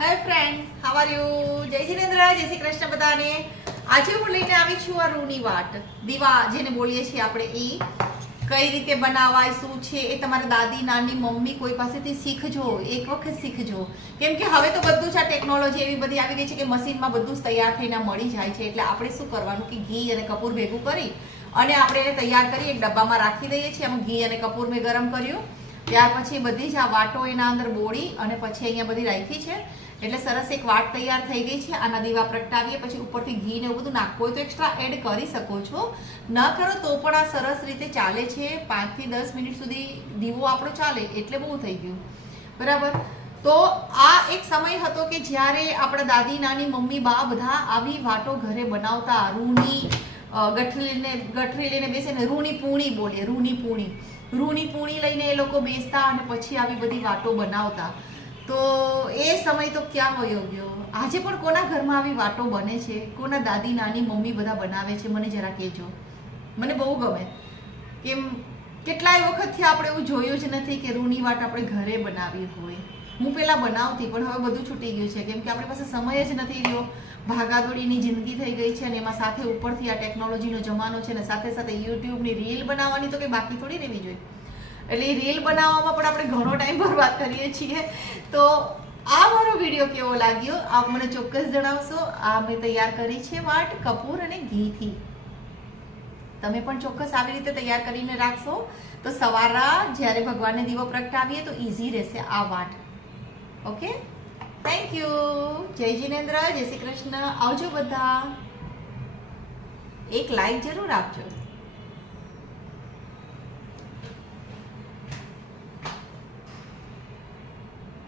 Hi friends, how are you? Jai Jinendra, જય શ્રી કૃષ્ણ બધાને. આજે હું લઈને આવી છું આ રૂની વાટ, દીવા જેને બોલીએ છીએ આપણે. એ કઈ રીતે બનાવાય, શું છે એ તમારા દાદી, નાની, મમ્મી કોઈ પાસેથી શીખજો, એક વખત શીખજો. કેમ કે હવે તો બધું જ આ ટેકનોલોજી એવી બધી આવી ગઈ છે કે મશીનમાં બધું જ તૈયાર થઈને મળી જાય છે. એટલે આપણે શું કરવાનું કે ઘી અને કપૂર ભેગું કરી અને આપણે એને તૈયાર કરી એક ડબ્બામાં રાખી દઈએ છીએ. આમાં ઘી અને કપૂર મેં ગરમ કર્યું, ત્યાર પછી બધી જ આ વાટો એના અંદર બોળી અને પછી અહીંયા બધી રાખી છે. એટલે સરસ એક વાટ તૈયાર થઈ ગઈ છે. આના દીવા પ્રગટાવીએ, પછી ઉપરથી ઘી ને એવું બધું નાખવું હોય તો એક્સ્ટ્રા એડ કરી શકો છો, ન કરો તો પણ આ સરસ રીતે ચાલે છે. 5 થી 10 મિનિટ સુધી દીવો આપણો ચાલે એટલે બહુ થઈ ગયું, બરાબર. તો આ એક સમય હતો કે જ્યારે આપણા દાદી, નાની, મમ્મી, બા બધા આવી વાટો ઘરે બનાવતા. રૂની ગઠરી લઈને બેસે ને, રૂની પૂણી બોલે, રૂની પૂણી લઈને એ લોકો બેસતા અને પછી આવી બધી વાટો બનાવતા. તો એ સમય તો ક્યાં વયો ગયો. આજે પણ કોના ઘરમાં આવી વાટો બને છે? કોના દાદી, નાની, મમ્મી બધા બનાવે છે? મને જરા કહેજો, મને બહુ ગમે. કેમ કેટલાય વખતથી આપણે એવું જોયું જ નથી કે રૂની વાટ આપણે ઘરે બનાવી હોય. હું પહેલાં બનાવતી, પણ હવે બધું છૂટી ગયું છે કેમ કે આપણી પાસે સમય જ નથી રહ્યો. ભાગાદોડીની જિંદગી થઈ ગઈ છે અને એમાં સાથે ઉપરથી આ ટેકનોલોજીનો જમાનો છે ને સાથે સાથે યુટ્યુબની રીલ બનાવવાની તો કંઈ બાકી થોડી રહેવી જોઈએ. એટલે એ રીલ બનાવવામાં પણ આપણે ઘણો ટાઈમ બરબાદ કરીએ છીએ. તો આ મારો વિડીયો કેવો લાગ્યો આપ મને ચોક્કસ જણાવશો. આ મેં તૈયાર કરી છે વાટ કપૂર અને ઘીથી. તમે પણ ચોક્કસ આવી રીતે તૈયાર કરીને રાખશો તો સવારના જ્યારે ભગવાનને દીવો પ્રગટાવીએ તો ઇઝી રહેશે આ વાટ. Okay, thank you. Jai Jinendra, જય શ્રી કૃષ્ણ. આવજો બધા. એક લાઈક જરૂર આપજો.